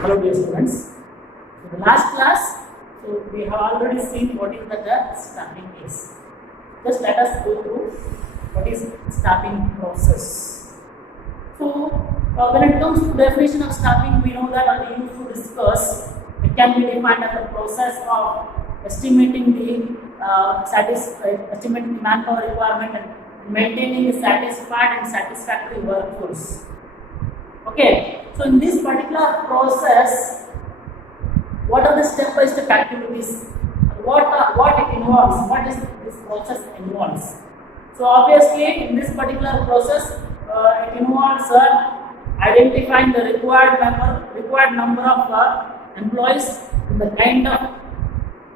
Hello dear students. So the last class, so we have already seen what is the staffing is. Just let us go through what is staffing process. So when it comes to definition of staffing, we know that we used to discuss. It can be defined as a process of estimating estimating the manpower requirement and maintaining a satisfied and satisfactory workforce. Okay, so in this particular process, what are the step-by-step activities? What it involves? What is this process involves? So obviously, in this particular process, it involves identifying the required number of employees, the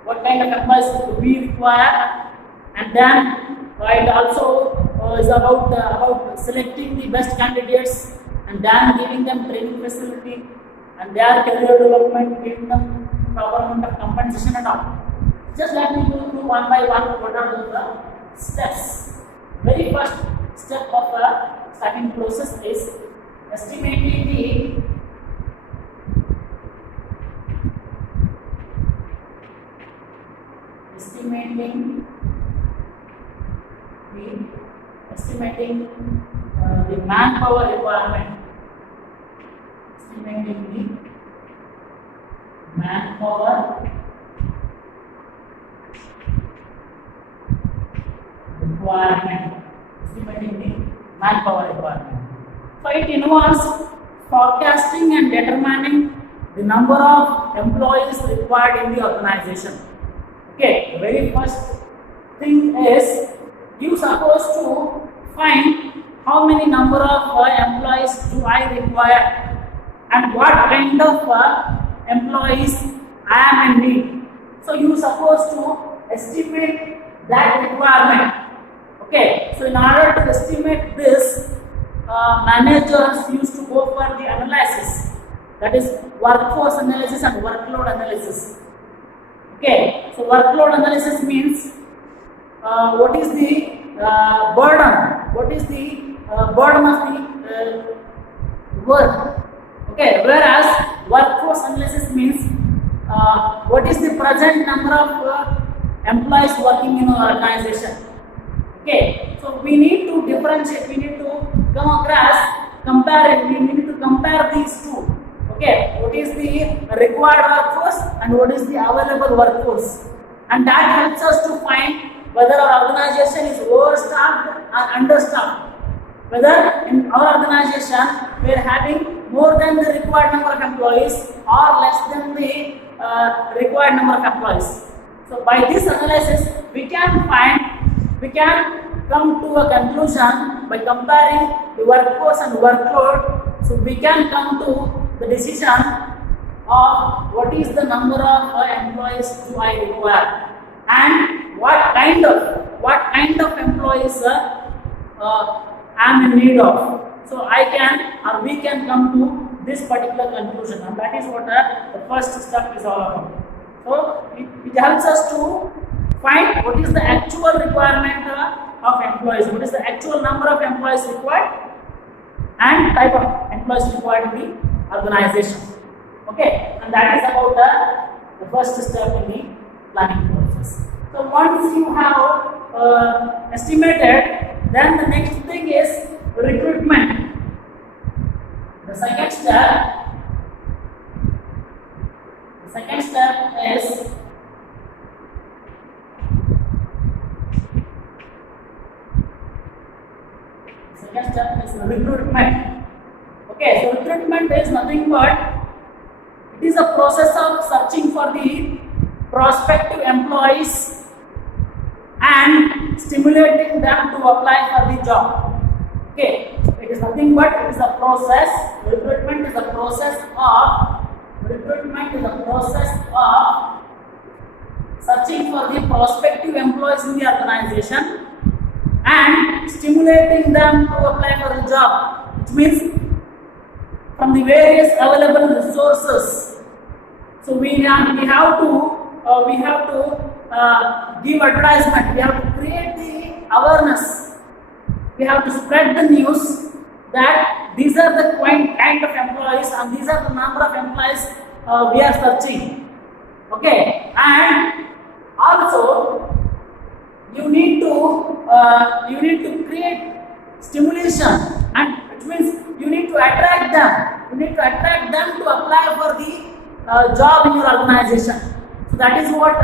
what kind of employees we require, and then it also is about selecting the best candidates, and then giving them training facility and their career development, giving them proper amount of compensation and all. Just let me go through one by one what are the steps. Very first step of the staffing process is estimating the manpower requirement. Estimating the manpower requirement. Estimating the manpower requirement. So it involves forecasting and determining the number of employees required in the organization. Okay, the very first thing is you supposed to find how many number of employees do I require and what kind of employees I am in need. So you supposed to estimate that requirement. Okay, so in order to estimate this, managers used to go for the analysis, that is workforce analysis and workload analysis. Okay, so workload analysis means what is the burden? What is the burden of the work? Okay, whereas workforce analysis means what is the present number of employees working in our organization. Okay, so we need to differentiate. We need to come across comparing. We need to compare these two. Okay, what is the required workforce and what is the available workforce, and that helps us to find whether our organization is overstaffed or understaffed. Whether in our organization we are having more than the required number of employees or less than the required number of employees. So by this analysis, we can come to a conclusion by comparing the workforce and workload. So we can come to the decision of what is the number of employees do I require and what kind of employees I am in need of. So we can come to this particular conclusion, and that is what the first step is all about. So it helps us to find what is the actual requirement of employees, what is the actual number of employees required and type of employees required in the organization. Okay, and that is about the first step in the planning process. So once you have estimated, then the next thing is recruitment. The second step is recruitment. Okay, so recruitment is nothing but it is a process of searching for the prospective employees and stimulating them to apply for the job. Okay, it is nothing but it is a process. Recruitment is a process of searching for the prospective employees in the organization and stimulating them to apply for the job, which means from the various available resources. So we have to give advertisement. We have to create the awareness. We have to spread the news that these are the kind of employees, and these are the number of employees we are searching. Okay, and also you need to create stimulation, and which means you need to attract them. You need to attract them to apply for the job in your organization. So that is what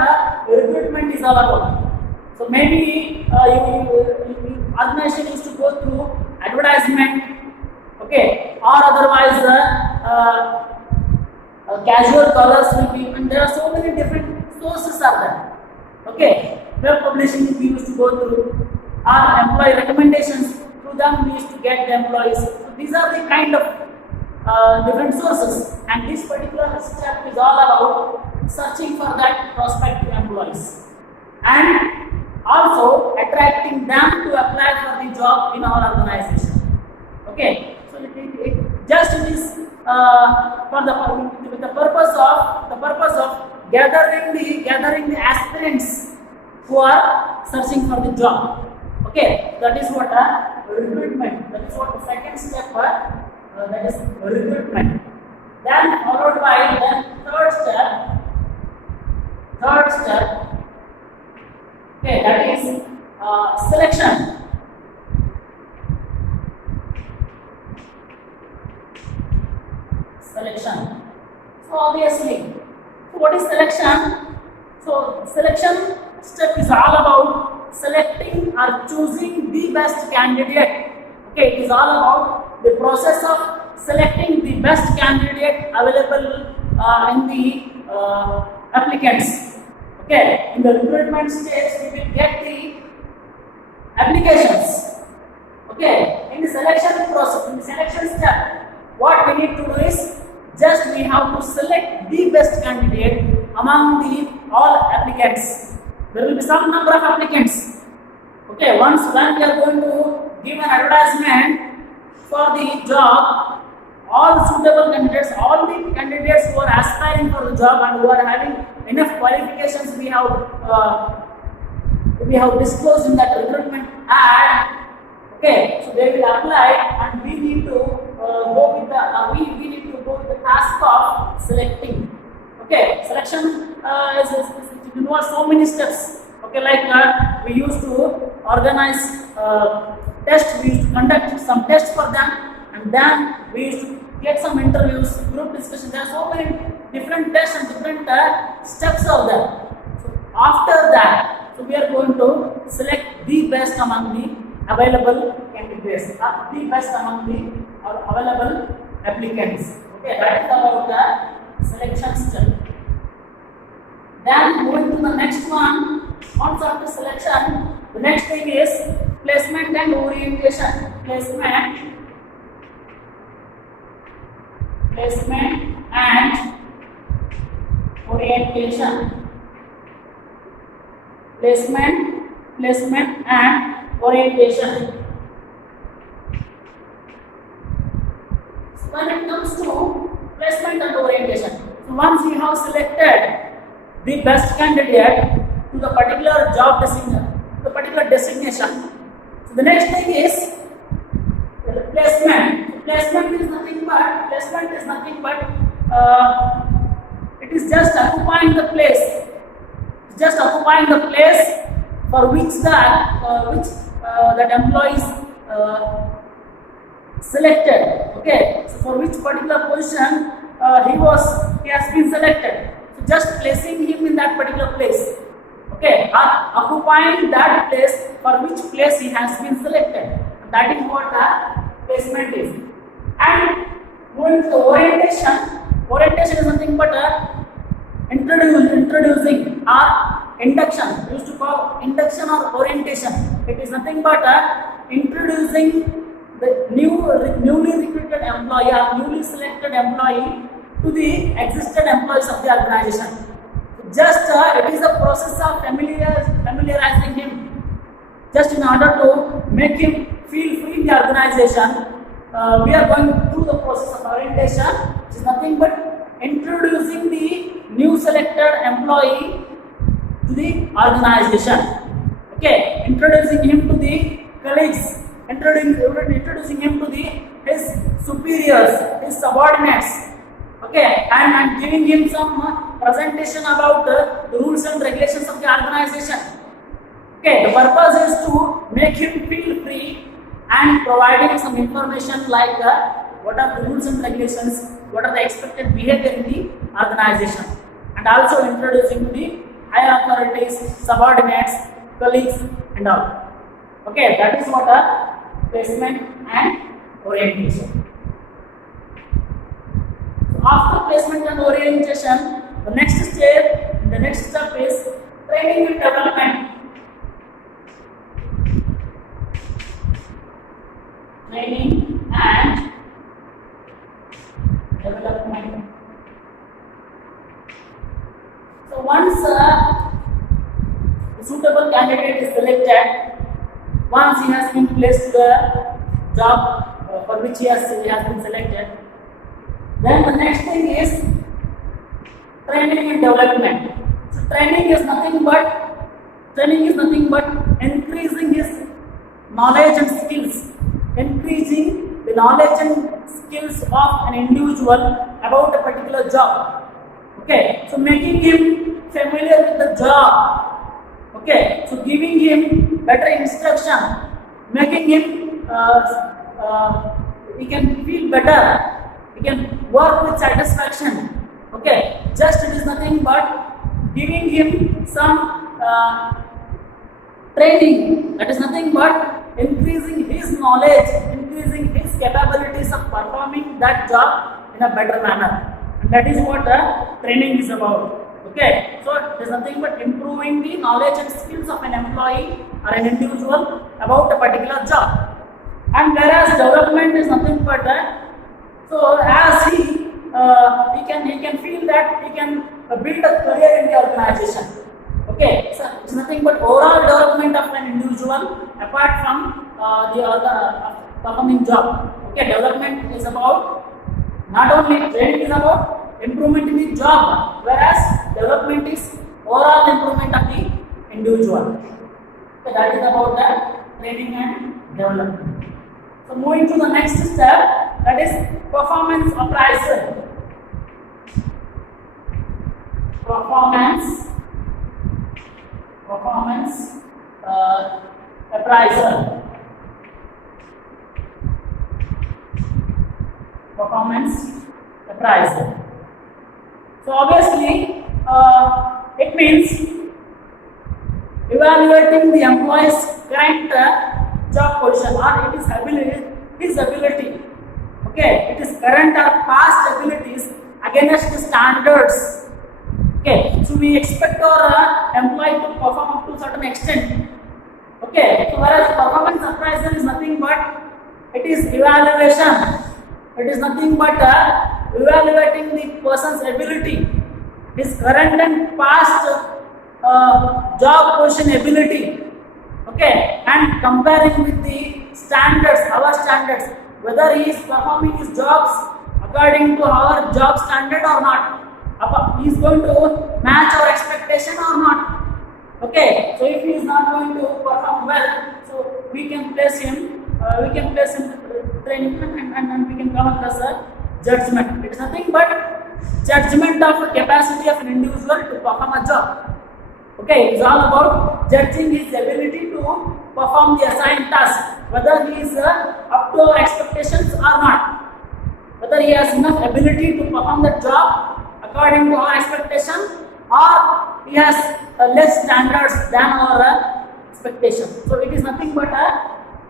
recruitment is all about. So maybe organization used to go through advertisement, okay, or otherwise casual colors will be, and there are so many different sources are there. Okay, web publishing we used to go through, our employee recommendations, through them we used to get the employees. So these are the kind of different sources, and this particular step is all about searching for that prospective employees and also attracting them to apply for the job in our organization. Okay, so it is for the purpose of gathering the aspirants who are searching for the job. Okay, that is what recruitment. That is what the second step that is recruitment. Then followed by the third step. Okay, that is selection. So obviously, what is selection? So selection step is all about selecting or choosing the best candidate. Okay, it is all about the process of selecting the best candidate available in the applicants. Okay, in the recruitment stage, we will get the applications. Okay, in the selection process, in the selection step, what we need to do is just we have to select the best candidate among the all applicants. There will be some number of applicants. Okay, when we are going to give an advertisement for the job, all suitable candidates, all the candidates who are aspiring for the job and who are having enough qualifications, we have disclosed in that recruitment ad. Okay, so they will apply, and we need to go with the we need to go with the task of selecting. Okay, selection involves so many steps. Okay, like we used to organize tests, we used to conduct some tests for them, and then we used to get some interviews, group discussion. There are so many different tests and different steps of that. So after that, so we are going to select the best among the available candidates, the best among the available applicants. Okay, that is about the selection step. Then moving to the next one, once after selection, the next thing is placement and orientation. Placement and orientation. Placement and orientation. So when it comes to placement and orientation, so once you have selected the best candidate to the particular job designation, so the next thing is placement. Placement is nothing but it is just occupying the place. It's just occupying the place for which that employee is selected. Okay, so for which particular position he has been selected. So just placing him in that particular place. Okay, occupying that place for which place he has been selected. That is what placement is. And moving to the orientation. Orientation is nothing but introducing or induction. We used to call induction or orientation. It is nothing but introducing the newly recruited employee or newly selected employee to the existing employees of the organization. Just it is a process of familiarizing him, just in order to make him feel free in the organization. We are going through the process of orientation, which is nothing but introducing the new selected employee to the organization. Okay, introducing him to the colleagues, introducing him to the his superiors, his subordinates. Okay, and giving him some presentation about the rules and regulations of the organization. Okay, the purpose is to make him feel free and providing some information like what are the rules and regulations, what are the expected behavior in the organization, and also introducing to the higher authorities, subordinates, colleagues, and all. Okay, that is what a placement and orientation. So after placement and orientation, the next step is training and development. Training and development. So once a suitable candidate is selected, once he has been placed to the job for which he has been selected, then the next thing is training and development. So training is nothing but increasing his knowledge and skills. Increasing the knowledge and skills of an individual about a particular job. Okay, so making him familiar with the job. Okay, so giving him better instruction, making him he can feel better, he can work with satisfaction. Okay, just it is nothing but giving him some training. That is nothing but increasing his knowledge, increasing his capabilities of performing that job in a better manner. And that is what training is about. Okay, so it is nothing but improving the knowledge and skills of an employee or an individual about a particular job. And whereas development is nothing but so as he can feel that he can build a career in the organization. Okay, so it's nothing but overall development of an individual apart from the other performing job. Okay, development is about not only training is about improvement in the job, whereas development is overall improvement of the individual. So that is about the training and development. So moving to the next step, that is performance appraisal. Performance appraisal. Performance appraisal. So obviously, it means evaluating the employee's current job position or his ability. Okay, it is current or past abilities against the standards. Okay, so we expect our employee to perform up to a certain extent. Okay, so whereas performance appraisal is nothing but it is evaluation. It is nothing but evaluating the person's ability, his current and past job position ability. Okay, and comparing with the standards, our standards, whether he is performing his jobs according to our job standard or not. He is going to match our expectation or not. Okay, so if he is not going to perform well, so we can place him training and we can come across a judgment. It is nothing but judgment of the capacity of an individual to perform a job. Okay, it is all about judging his ability to perform the assigned task, whether he is up to our expectations or not, whether he has enough ability to perform the job according to our expectation, or he has less standards than our expectation. So it is nothing but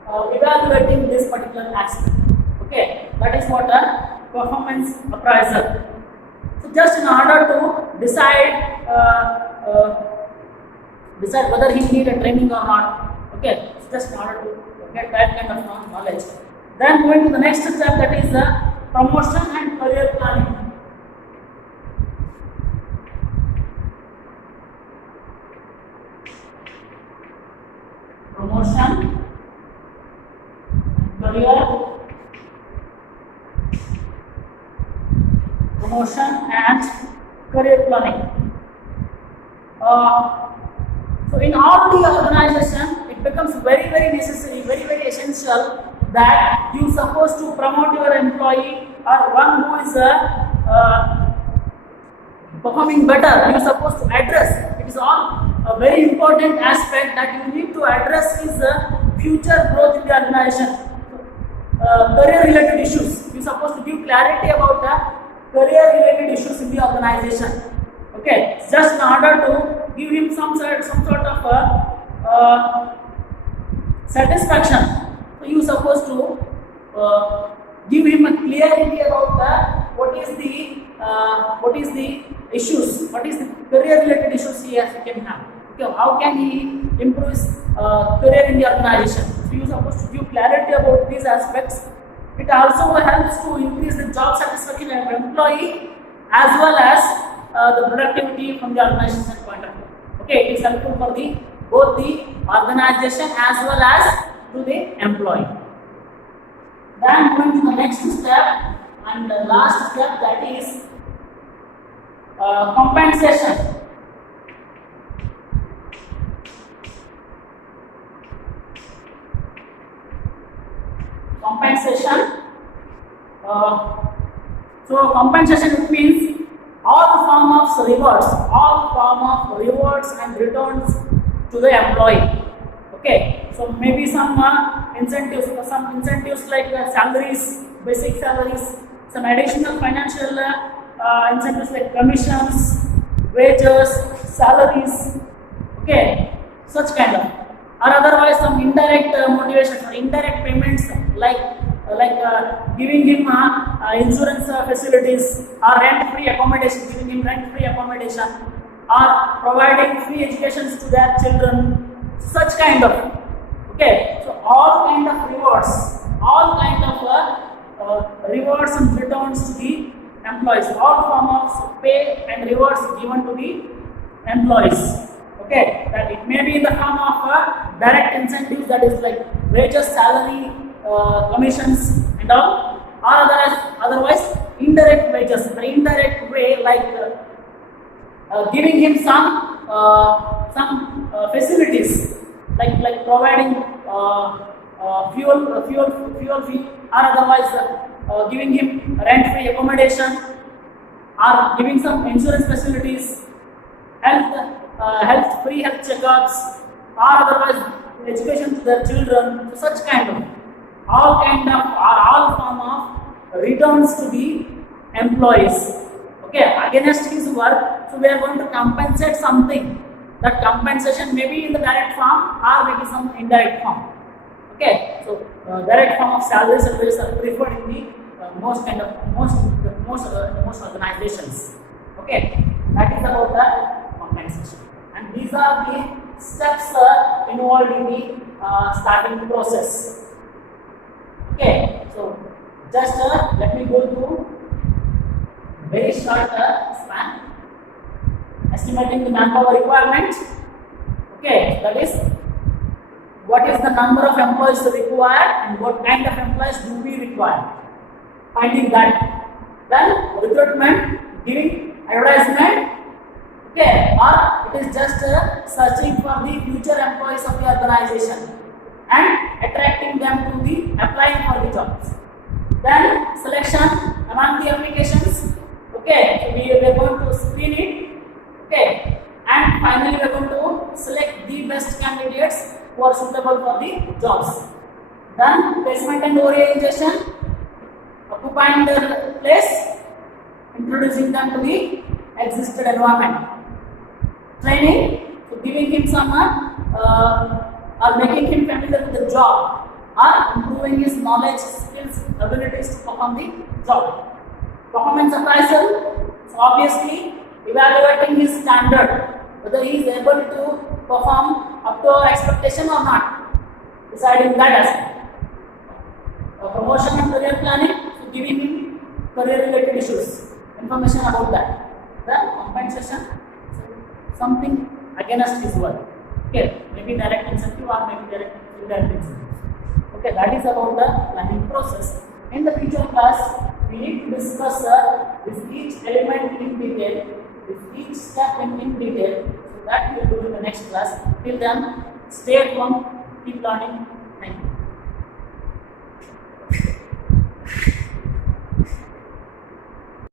evaluating this particular aspect. Okay, that is what a performance appraisal. So just in order to decide whether he need a training or not. Okay, so just in order to get that kind of knowledge. Then going to the next step, that is promotion and career planning. Promotion, and career planning. So in all the organization, it becomes very necessary, very essential that you supposed to promote your employee or one who is performing better. You supposed to address. It is all a very important aspect that you need to address is future growth in the organization. Career related issues. You supposed to give clarity about the career related issues in the organization. Okay, just in order to give him some sort of satisfaction. So you supposed to give him a clarity about what is the issues, what is the career related issues he can have. Okay, how can he improve his career in the organization? So you supposed to give clarity about these aspects. It also helps to increase the job satisfaction of employee as well as the productivity from the organization point of view. Okay, it is helpful for both the organization as well as to the employee. Then going to the next step and the last step, that is compensation. Compensation. So compensation, it means all form of rewards and returns to the employee. Okay, so maybe some incentives like salaries, basic salaries, some additional financial incentives like commissions, wages, salaries. Okay, such kind of, or otherwise some indirect motivations or indirect payments like giving him insurance facilities or rent-free accommodation, giving him rent-free accommodation, or providing free education to their children, such kind of. Okay, so all kind of rewards and returns to the employees, all form of pay and rewards given to the employees. Okay, that it may be in the form of direct incentives, that is like wages, salary, commissions and all, or otherwise indirect wages, the indirect way like giving him some facilities like providing fuel fee, or otherwise giving him rent-free accommodation, or giving some insurance facilities, free health checkups, or otherwise education to their children, such kind of. All form of returns to the employees. Okay, against his work, so we are going to compensate something. That compensation may be in the direct form or maybe some indirect form. Okay, so direct form of salaries and wages are preferred in the most organizations. Okay, that is about the compensation, and these are the steps involved in the starting process. Okay, so just let me go through very short span. Estimating the manpower requirement. Okay, that is what is the number of employees required and what kind of employees do we require. Finding that. Then recruitment, giving advertisement. Okay, or it is just searching for the future employees of the organization and attracting them to the applying for the jobs. Then selection among the applications. Okay, so we are going to screen it. Okay, and finally we are going to select the best candidates who are suitable for the jobs. Then placement and orientation, occupying their place, introducing them to the existing environment. Training, so giving him some or making him familiar with the job, or improving his knowledge, skills, abilities to perform the job. Performance appraisal, so obviously evaluating his standard, whether he is able to perform up to our expectation or not, deciding that aspect. Promotion and career planning, so giving him career related issues, information about that. The compensation, something against his work. Okay, maybe direct incentive or maybe indirect incentive. Okay, that is about the planning process. In the future class, we need to discuss this each element in detail, this each step in detail. So that we will do in the next class. Till then, stay at home, keep learning.